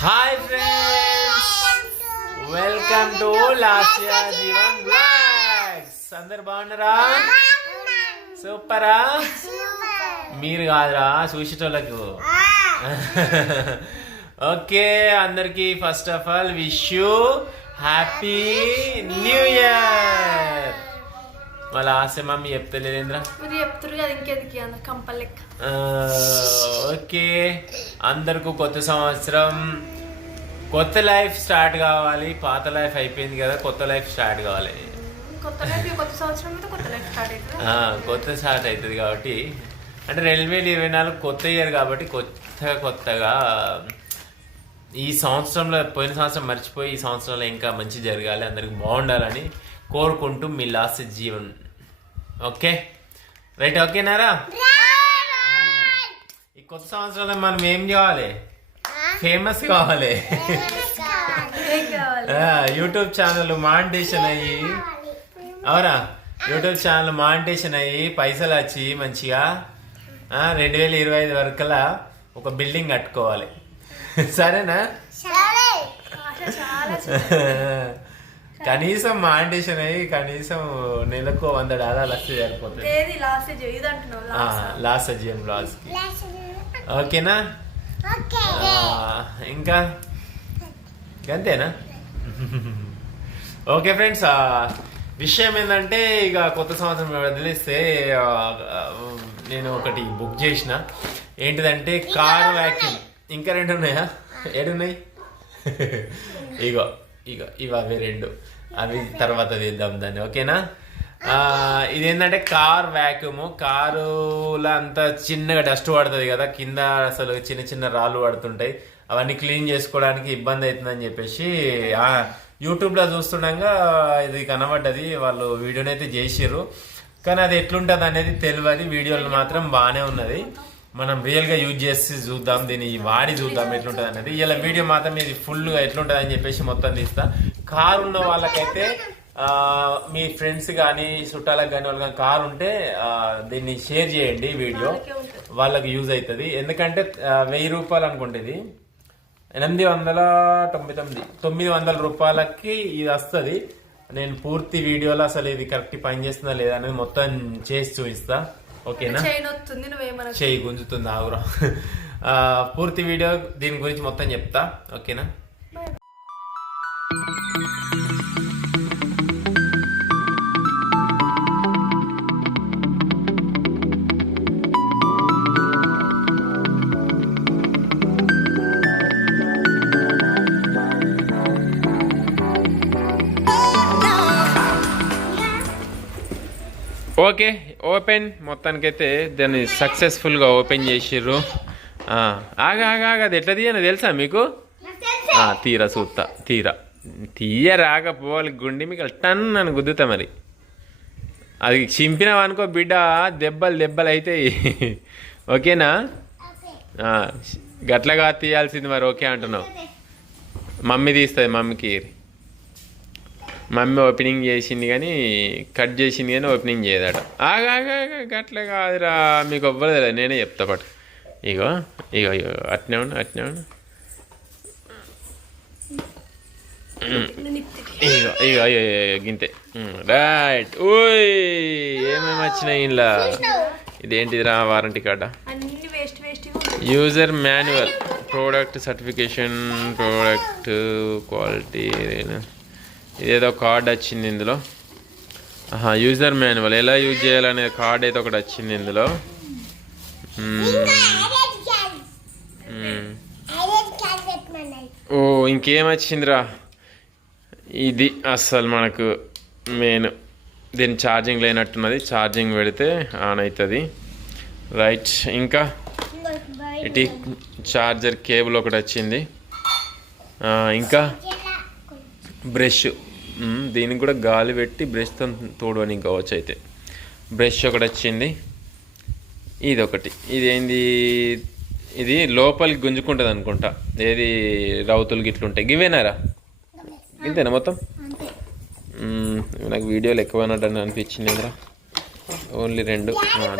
Hi friends, welcome to Lasya Jeevan blogs. అందరు బాగున్నారా? సూపరా? మీరు కాదురా చూసేటోళ్ళకు. ఓకే, అందరికి first of all wish you happy new year. వాళ్ళ ఆశ మమ్మీ చెప్తలేదేంద్రా? ఓకే, అందరికి కొత్త సంవత్సరం, కొత్త లైఫ్ స్టార్ట్ కావాలి. పాత లైఫ్ అయిపోయింది కదా, కొత్త లైఫ్ స్టార్ట్ కావాలి. కొత్త స్టార్ట్ అవుతుంది కాబట్టి, అంటే 2024 కొత్త ఇయర్ కాబట్టి కొత్తగా ఈ సంవత్సరంలో, పోయిన సంవత్సరం మర్చిపోయి ఈ సంవత్సరంలో ఇంకా మంచి జరగాలి, అందరికి బాగుండాలని కోరుకుంటూ మీ లాస్ట్ జీవన్. ఓకే రైట్, ఓకేనారా? ఈ కొత్త సంవత్సరంలో మనం ఏం కావాలి? ఫేమస్ కావాలి. యూట్యూబ్ ఛానల్ మానిటేషన్ అయ్యి, అవునా? యూట్యూబ్ ఛానల్ మానిటేషన్ అయ్యి పైసలు వచ్చి మంచిగా 2025 వరకలా ఒక బిల్డింగ్ కట్టుకోవాలి. సరేనా? కనీసం మానిటేషన్ అయ్యి కనీసం నెలకు $100 వస్తే సరిపోతుంది. Last GM blogs. ఓకేనా? ఇంకా అంతేనా? ఓకే ఫ్రెండ్స్, విషయం ఏంటంటే ఇక కొత్త సంవత్సరం వదిలేస్తే నేను ఒకటి బుక్ చేసిన. ఏంటిదంటే కార్ వ్యాక్యూమ్. ఇంకా 2 ఉన్నాయా? 7 ఉన్నాయి. ఇగో ఇవి అవి 2, అవి తర్వాత తీద్దాం దాన్ని. ఓకేనా? ఇదేంటంటే కార్ వ్యాక్యూమ్. కారులో అంతా చిన్నగా డస్ట్ పడుతుంది కదా, కింద అసలు చిన్న చిన్న రాళ్ళు పడుతుంటాయి. అవన్నీ క్లీన్ చేసుకోవడానికి ఇబ్బంది అవుతుందని చెప్పేసి యూట్యూబ్లో చూస్తుండగా ఇది కనబడ్డది. వాళ్ళు వీడియోనైతే చేసిర్రు, కానీ అది ఎట్లుంటుంది అనేది తెలియదు. వీడియోలు మాత్రం బాగానే ఉన్నది. మనం రియల్గా యూజ్ చేసి చూద్దాం, దీన్ని వాడి చూద్దాం ఎట్లుంటుంది అనేది. ఇలా వీడియో మాత్రం ఇది ఫుల్గా ఎట్లుంటుంది అని చెప్పేసి మొత్తం తీస్తా. కారు ఉన్న వాళ్ళకైతే, మీ ఫ్రెండ్స్ కానీ చుట్టాలకు కానీ వాళ్ళకి కారు ఉంటే దీన్ని షేర్ చేయండి. వీడియో వాళ్ళకి యూజ్ అవుతుంది. ఎందుకంటే 1000 రూపాయలు అనుకుంటుంది, 900 రూపాయలకి ఇది వస్తుంది. నేను పూర్తి వీడియోలో అసలు ఇది కరెక్ట్ పని చేస్తుందా లేదా అనేది మొత్తం చేసి చూపిస్తా. ఓకేనా? చెయ్యి గుంజుతుంది ఆగురా. పూర్తి వీడియో దీని గురించి మొత్తం చెప్తా. ఓకేనా? Okay, open. మొత్తానికైతే దాన్ని సక్సెస్ఫుల్గా ఓపెన్ చేసిర్రు. అది ఎట్లా తీయని తెలుసా మీకు? తీరా చూస్తా, తీయ రాకపోవాలి. గుండి మీకు టన్ అని గుద్దుతా. మరి అది చింపినావనుకో బిడ్డ, దెబ్బలు అవుతాయి. ఓకేనా? గట్లగా తీయాల్సింది. మరి ఓకే అంటున్నావు? మమ్మీ తీస్తుంది. మమ్మీ ఓపెనింగ్ చేసింది కానీ, కట్ చేసింది కానీ ఓపెనింగ్ చేయదట. గట్ల కాదురా, మీకు అవ్వలేదు, నేనే చెప్తా పట్టు. ఇగో అట్నే ఉండు. ఇగో గింతే. రైట్. ఓయ్, ఏమేమి వచ్చినాయి ఇలా? ఇదేంటిదిరా? వారంటీ కార్డా? User manual, product certification, product quality, ఇదేదో కార్డ్ వచ్చింది ఇందులో. యూజర్ మాన్యువల్, ఎలా యూజ్ చేయాలనే కార్డ్ అయితే ఒకటి వచ్చింది ఇందులో. ఓ, ఇంకేం వచ్చిందిరా? ఇది అస్సలు మనకు మెయిన్. దీని ఛార్జింగ్ లేనట్టున్నది, ఛార్జింగ్ పెడితే ఆన్ అవుతుంది. రైట్. ఇంకా ఇటు ఛార్జర్ కేబుల్ ఒకటి వచ్చింది. ఇంకా బ్రష్, దీనికి కూడా గాలి పెట్టి బ్రష్తో తోడవని కావచ్చు. అయితే బ్రష్ ఒకటి వచ్చింది. ఇది ఒకటి. ఇదేంది? ఇది లోపలికి గుంజుకుంటుంది అనుకుంటా. ఏది రౌతులు గిట్లుంటాయి. గివేనారా? ఇంతేనా మొత్తం? నాకు వీడియోలు ఎక్కువైనట్టు అనిపించింది కదా. ఓన్లీ 2,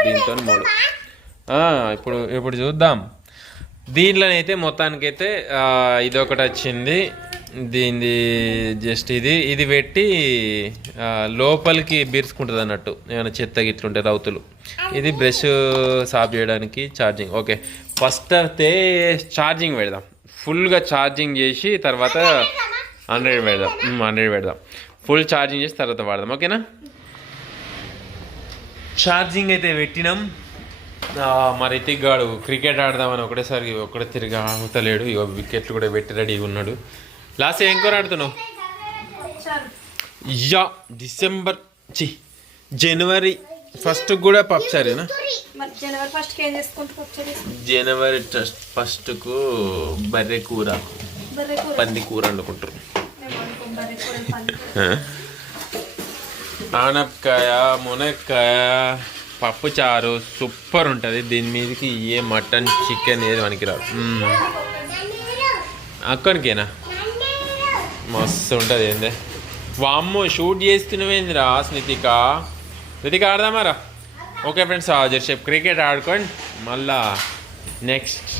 దీంతో 3. ఇప్పుడు చూద్దాం. దీంట్లోనైతే మొత్తానికైతే ఇదొకటి వచ్చింది. దీనిది జస్ట్ ఇది పెట్టి లోపలికి బీర్చుకుంటుంది అన్నట్టు, ఏమైనా చెత్త గిట్లుంటే రౌతులు. ఇది బ్రష్ సాఫ్ చేయడానికి ఛార్జింగ్. ఓకే, ఫస్ట్ అయితే ఛార్జింగ్ పెడదాం, ఫుల్గా ఛార్జింగ్ చేసి తర్వాత 100 పెడదాం. 100 పెడదాం, ఫుల్ ఛార్జింగ్ చేసి తర్వాత వాడదాం. ఓకేనా? ఛార్జింగ్ అయితే పెట్టినాం. మరి రితిక్గాడు క్రికెట్ ఆడదామని ఒకటే తిరిగి ఆగుతలేడు. ఇక వికెట్లు కూడా పెట్టి రెడీగా ఉన్నాడు. లాస్ట్ ఏం కూర ఆడుతున్నావు? జనవరి 1 కూడా పప్పుచారేనా? జనవరి 1కు బర్రె కూర, పంది కూర వండుకుంటారు. ఆనపకాయ, మునక్కాయ, పప్పు చారు సూపర్ ఉంటుంది. దీని మీదకి ఏ మటన్ చికెన్ ఏది పనికిరాదు. అక్కడికేనా మస్తు ఉంటుంది. ఏందే వామ్మో షూట్ చేస్తున్నవేందిరా స్నితిక ఆడదామారా? ఓకే ఫ్రెండ్స్, జర్సేపు క్రికెట్ ఆడుకోండి, మళ్ళా నెక్స్ట్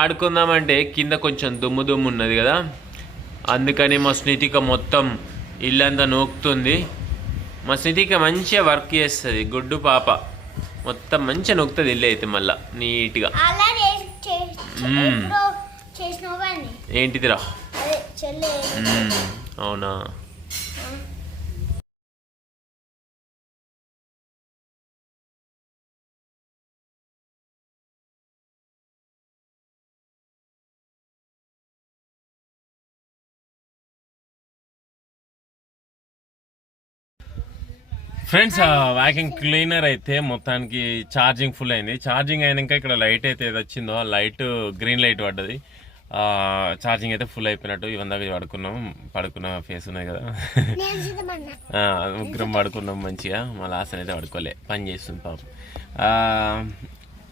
ఆడుకుందామంటే కింద కొంచెం దుమ్ము ఉన్నది కదా, అందుకని మా స్నితిక మొత్తం ఇల్లంతా నొక్కుతుంది. మా స్నితిక మంచిగా వర్క్ చేస్తుంది, గుడ్డు పాప, మొత్తం మంచిగా నొక్కుతుంది ఇల్లు అయితే మళ్ళా నీట్గా. ఏంటిదిరా? అవునా? ఫ్రెండ్స్, వ్యాక్యూమ్ క్లీనర్ అయితే మొత్తానికి ఛార్జింగ్ ఫుల్ అయింది. ఛార్జింగ్ అయినాక ఇక్కడ లైట్ అయితే ఏది వచ్చిందో ఆ లైట్ గ్రీన్ లైట్ పడ్డది. ఛార్జింగ్ అయితే ఫుల్ అయిపోయినట్టు. ఇవందాక పడుకున్న ఫేస్ ఉన్నాయి కదా, ముగ్గురం పడుకున్నాం మంచిగా. మా లాస్ట్ అయితే పడుకోలే, పని చేస్తుంది పాపం.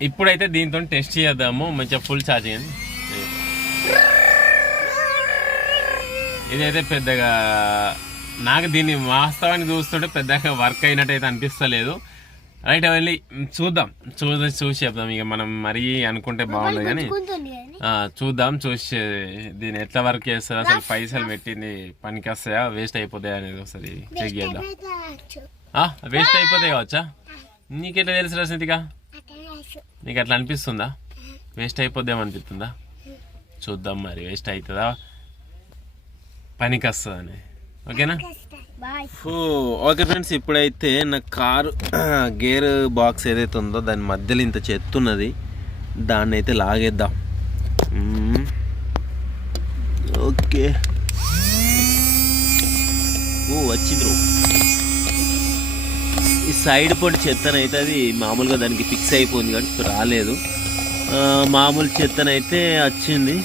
ఇప్పుడైతే దీంతో టెస్ట్ చేద్దాము మంచిగా ఫుల్ ఛార్జింగ్. ఇదైతే పెద్దగా నాకు దీన్ని వాస్తవాన్ని చూస్తుంటే పెద్దగా వర్క్ అయినట్టు అయితే అనిపిస్తలేదు. రైట్, వెళ్ళి చూసి చెప్దాం. ఇక మనం మరీ అనుకుంటే బాగుండదు కానీ చూద్దాం. చూసి దీన్ని ఎట్లా వర్క్ చేస్తుంది, అసలు పైసలు పెట్టింది పనికి వస్తాయా వేస్ట్ అయిపోతాయా అనేది ఒకసారి చెక్ చేద్దాం. వేస్ట్ అయిపోతాయి కావచ్చా? నీకెట్లా తెలుసు రసనితిగా? నీకు అట్లా అనిపిస్తుందా? వేస్ట్ అయిపోద్దామనిపిస్తుందా? చూద్దాం మరి వేస్ట్ అవుతుందా పనికి వస్తుందని. ఓకేనా? ఓకే ఫ్రెండ్స్, ఇప్పుడైతే నా కారు గేర్ బాక్స్ ఏదైతే ఉందో దాని మధ్యలో ఇంత చెత్తున్నది, దాన్ని అయితే లాగేద్దాం. ఓకే, వచ్చింది. ఈ సైడ్ పొడి చెత్తనైతే అది మామూలుగా దానికి ఫిక్స్ అయిపోయింది కాబట్టి రాలేదు. మామూలు చెత్తనైతే వచ్చింది.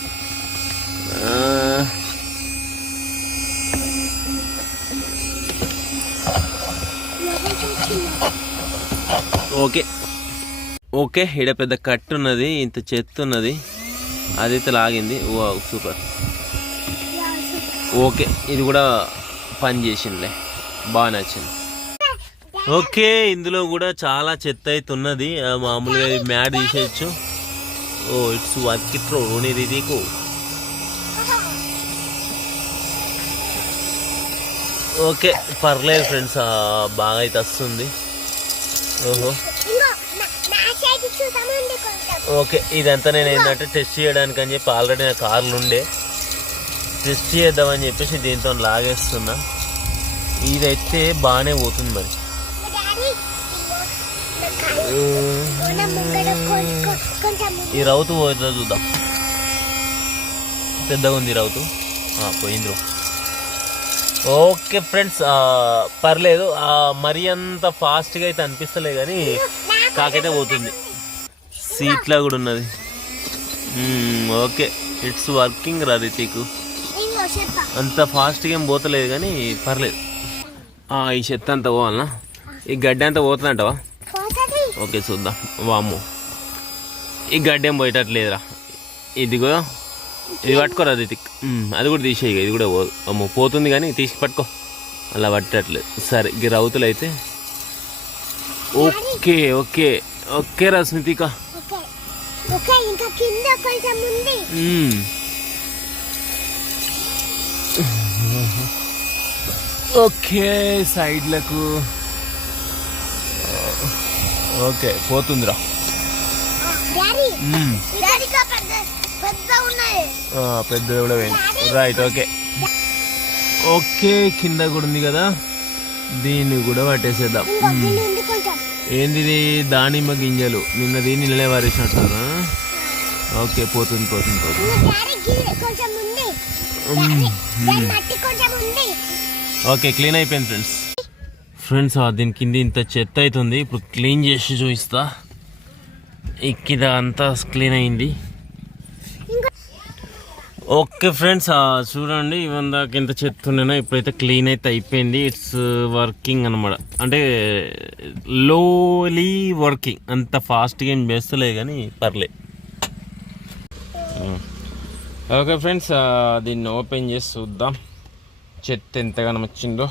ఓకే ఇక్కడ పెద్ద కట్టు ఉన్నది, ఇంత చెత్త ఉన్నది, అదైతే లాగింది. సూపర్. ఓకే, ఇది కూడా పని చేసిందిలే, బాగా నచ్చింది. ఓకే, ఇందులో కూడా చాలా చెత్త అయితే ఉన్నది. మామూలుగా మ్యాట్ తీసేయచ్చు. ఇట్స్ వర్క్ ఇట్రో నీకు. ఓకే, పర్లేదు ఫ్రెండ్స్, బాగా అయితే వస్తుంది. ఓకే, ఇదంతా నేను ఏంటంటే టెస్ట్ చేయడానికి అని చెప్పి ఆల్రెడీ నా కార్లు ఉండే టెస్ట్ చేద్దామని చెప్పేసి దీంతో లాగేస్తున్నా. ఇదైతే బాగానే పోతుంది. మరి ఈ రౌతు పోతుందో చూద్దాం. పెద్దగా ఉంది రౌతు, పోయింది. ఓకే ఫ్రెండ్స్, పర్లేదు, మరీ అంత ఫాస్ట్గా అయితే అనిపిస్తలే కానీ కాకైతే పోతుంది. సీట్లా కూడా ఉన్నది. ఓకే, ఇట్స్ వర్కింగ్ రా రితికు. అంత ఫాస్ట్గా ఏం పోతలేదు కానీ పర్లేదు. ఈ చెత్త అంతా పోవాలనా? ఈ గడ్డి అంతా పోతుందంటవా? ఓకే, చూద్దాం. వామ్మో, ఈ గడ్డి ఏం పోయేటట్లేదురా. ఇదిగో, ఇది పట్టుకోరా రితిక్. అది కూడా తీసేయి, ఇది కూడా అమ్మో పోతుంది కానీ తీసి పట్టుకో, అలా పట్టట్లేదు. సరే, ఈ రౌతులు అయితే ఓకే ఓకే ఓకే రస్మితిక. ఓకే ఇంకా కింద కొంచెం ఉంది. ఓకే సైడ్లకు ఓకే పోతుందిరా. పెద్ద కూడా పోయింది. రైట్ ఓకే ఓకే కింద కూడా ఉంది కదా, దీన్ని కూడా పట్టేసేద్దాం. ఏంది దానిమ్మ గింజలు నిన్నది నిన్నలే వారేసినట్టున్నా. ఓకే పోతుంది పోతుంది పోతుంది. ఓకే క్లీన్ అయిపోయింది ఫ్రెండ్స్. ఫ్రెండ్స్ దీని కింద ఇంత చెత్త అవుతుంది, ఇప్పుడు క్లీన్ చేసి చూపిస్తా. కింద అంతా క్లీన్ అయింది. ఓకే ఫ్రెండ్స్ చూడండి, ఇవందాక ఎంత చెత్త ఉండేనా ఇప్పుడైతే క్లీన్ అయితే అయిపోయింది. ఇట్స్ వర్కింగ్ అనమాట, అంటే లోలీ వర్కింగ్, అంత ఫాస్ట్గా ఏం చేస్తలే కానీ పర్లే. ఓకే ఫ్రెండ్స్ దీన్ని ఓపెన్ చేసి చూద్దాం చెత్త ఎంతగానో వచ్చిందో.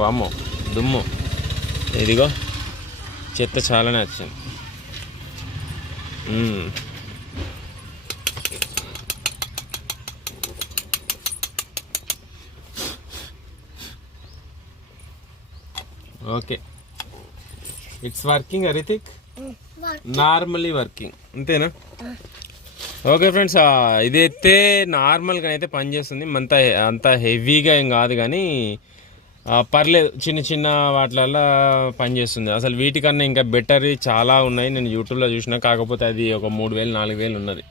వామ్మో దుమ్ము, ఇదిగో చెత్త చాలానే వచ్చింది. Okay it's working Hrithik, normally working అంతేనా? ఓకే ఫ్రెండ్స్ ఇదైతే నార్మల్గా అయితే పనిచేస్తుంది, అంత హెవీగా ఏం కాదు కానీ పర్లేదు, చిన్న చిన్న వాటిలల్లో పనిచేస్తుంది. అసలు వీటికన్నా ఇంకా బెటర్ చాలా ఉన్నాయి, నేను యూట్యూబ్లో చూసిన, కాకపోతే అది ఒక 3000-4000 ఉన్నది.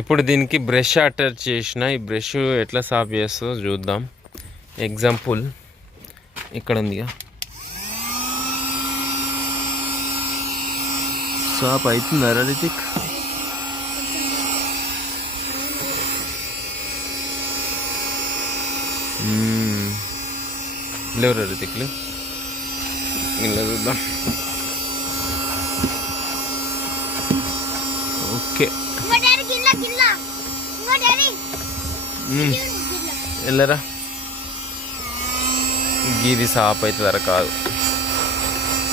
ఇప్పుడు దీనికి బ్రష్ అటాచ్ చేసిన, ఈ బ్రష్ ఎట్లా సాఫ్ చేస్తో చూద్దాం. ఎగ్జాంపుల్ ఇక్కడ ఉందిగా, సాఫ్ అవుతుందా రితిక్? లేవు రితిక్లు ఇలా చూద్దాం. ఓకే వెళ్ళరా, ఇది సాప్ అవుతుందరా కాదు,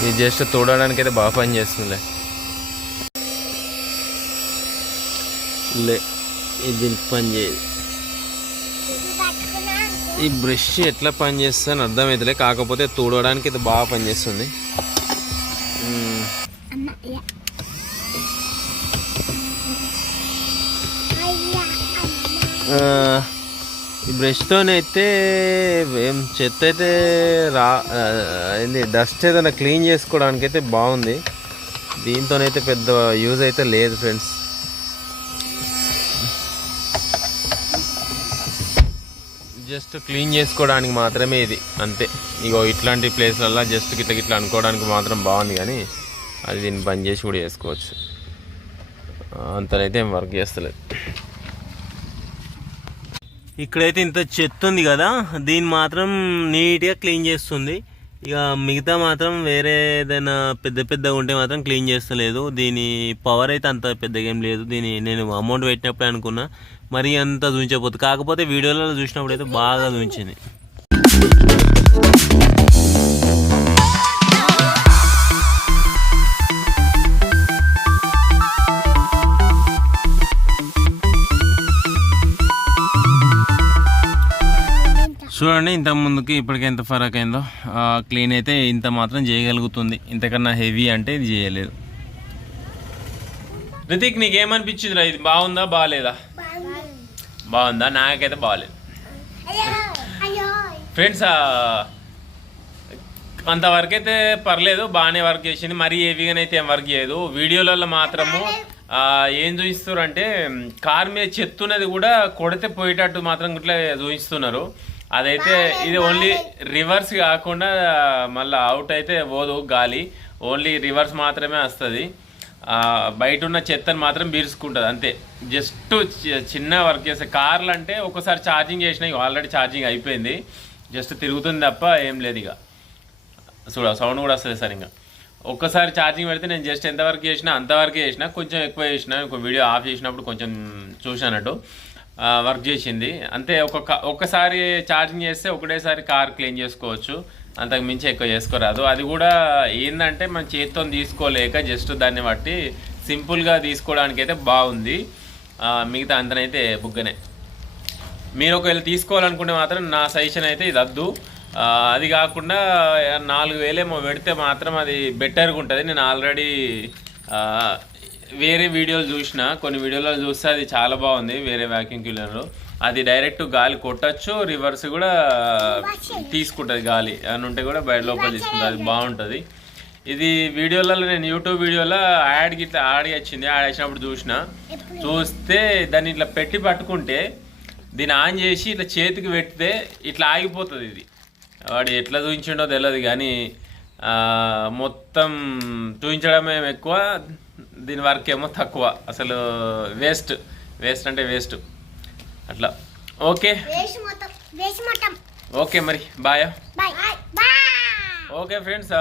ఇది జస్ట్ తోడడానికి అయితే బాగా పని చేస్తుందిలే. ఇది దీనికి పని చేయదు. ఈ బ్రష్ ఎట్లా పని చేస్తుంది అని అర్థమవుతలే, కాకపోతే తోడడానికి ఇది బాగా పనిచేస్తుంది. ఈ బ్రష్తోనైతే ఏం చెత్త అయితే ఏంది డస్ట్ ఏదైనా క్లీన్ చేసుకోవడానికి అయితే బాగుంది, దీంతోనైతే పెద్ద యూజ్ అయితే లేదు ఫ్రెండ్స్. జస్ట్ క్లీన్ చేసుకోవడానికి మాత్రమే ఇది, అంతే. ఇగో ఇట్లాంటి ప్లేస్లలో జస్ట్ గిట్లా అనుకోవడానికి మాత్రం బాగుంది, కానీ అది దీన్ని బంద్ చేసి కూడా చేసుకోవచ్చు, అంతనైతే ఏం వర్క్ చేస్తలేదు. ఇక్కడైతే ఇంత చెత్త ఉంది కదా, దీన్ని మాత్రం నీట్గా క్లీన్ చేస్తుంది. ఇక మిగతా మాత్రం వేరే ఏదైనా పెద్దగా ఉంటే మాత్రం క్లీన్ చేస్తలేదు. దీని పవర్ అయితే అంత పెద్దగా ఏం లేదు. దీని నేను అమౌంట్ పెట్టినప్పుడే అనుకున్నా మరి అంత చూపించకపోతుంది, కాకపోతే వీడియోలలో చూసినప్పుడు అయితే బాగా చూపించింది. చూడండి ఇంత ముందుకి ఇప్పటికి ఎంత ఫరక్ అయిందో. క్లీన్ అయితే ఇంత మాత్రం చేయగలుగుతుంది, ఇంతకన్నా హెవీ అంటే ఇది చేయలేదు. రితిక్ నీకేమనిపించిందిరా, ఇది బాగుందా బాగాలేదా? బాగుందా? నాకైతే బాగాలేదు ఫ్రెండ్స్. అంతవరకు అయితే పర్లేదు, బాగానే వర్క్ చేసింది, మరీ హెవీగానైతే ఏం వర్క్ చేయదు. వీడియోలలో మాత్రము ఏం చూపిస్తారు అంటే కార్ మీద చెత్తున్నది కూడా కొడితే పోయేటట్టు మాత్రం ఇట్లా చూపిస్తున్నారు. అదైతే ఇది ఓన్లీ రివర్స్ కాకుండా మళ్ళీ అవుట్ అయితే పోదు గాలి, ఓన్లీ రివర్స్ మాత్రమే వస్తుంది. బయట ఉన్న చెత్తను మాత్రం బీర్చుకుంటుంది అంతే. జస్ట్ చిన్న వర్క్ చేస్తే కార్లు అంటే ఒకసారి ఛార్జింగ్ చేసినా, ఆల్రెడీ ఛార్జింగ్ అయిపోయింది, జస్ట్ తిరుగుతుంది తప్ప ఏం లేదు. ఇక సౌండ్ కూడా వస్తుంది సార్. ఇంకా ఒక్కసారి ఛార్జింగ్ పెడితే నేను జస్ట్ ఎంతవరకు చేసినా అంతవరకే చేసిన, కొంచెం ఎక్కువ చేసిన. ఒక వీడియో ఆఫ్ చేసినప్పుడు కొంచెం చూసినట్టు వర్క్ చేసింది అంతే. ఒక్కసారి ఛార్జింగ్ చేస్తే ఒకటేసారి కార్ క్లీన్ చేసుకోవచ్చు. అంతకు మించి ఎక్కువ చేసుకోరాదు. అది కూడా ఏంటంటే మన చేతితో తీసుకోలేక జస్ట్ దాన్ని బట్టి సింపుల్గా తీసుకోవడానికి అయితే బాగుంది. మిగతా అంతనైతే బుగ్గనే. మీరు ఒకవేళ తీసుకోవాలనుకుంటే మాత్రం నా సజెషన్ అయితే ఇది వద్దు. అది కాకుండా 4,000 ఏమో పెడితే మాత్రం అది బెటర్గా ఉంటుంది. నేను ఆల్రెడీ వేరే వీడియోలు చూసిన, కొన్ని వీడియోలో చూస్తే అది చాలా బాగుంది. వేరే వ్యాక్యూమ్ క్లీనర్లో అది డైరెక్ట్ గాలి కొట్టచ్చు, రివర్స్ కూడా తీసుకుంటుంది గాలి అని ఉంటే కూడా బయట లోపల తీసుకుంటుంది. అది బాగుంటుంది. ఇది వీడియోలలో నేను యూట్యూబ్ వీడియోలో యాడ్ వచ్చింది. యాడ్ వచ్చినప్పుడు చూస్తే దాన్ని ఇట్లా పెట్టి పట్టుకుంటే దీన్ని ఆన్ చేసి ఇట్లా చేతికి పెడితే ఇట్లా ఆగిపోతుంది. ఇది వాడు ఎట్లా చూపించిండో తెలియదు కానీ మొత్తం చూపించడమే ఎక్కువ, దీని వర్క్ ఏమో తక్కువ. అసలు వేస్ట్ అంటే వేస్ట్ అట్లా. ఓకే ఓకే మరి బాయ్. ఓకే ఫ్రెండ్స్,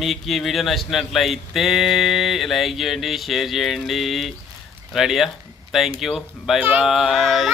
మీకు ఈ వీడియో నచ్చినట్లయితే లైక్ చేయండి, షేర్ చేయండి. రెడీయా? Thank you, bye bye.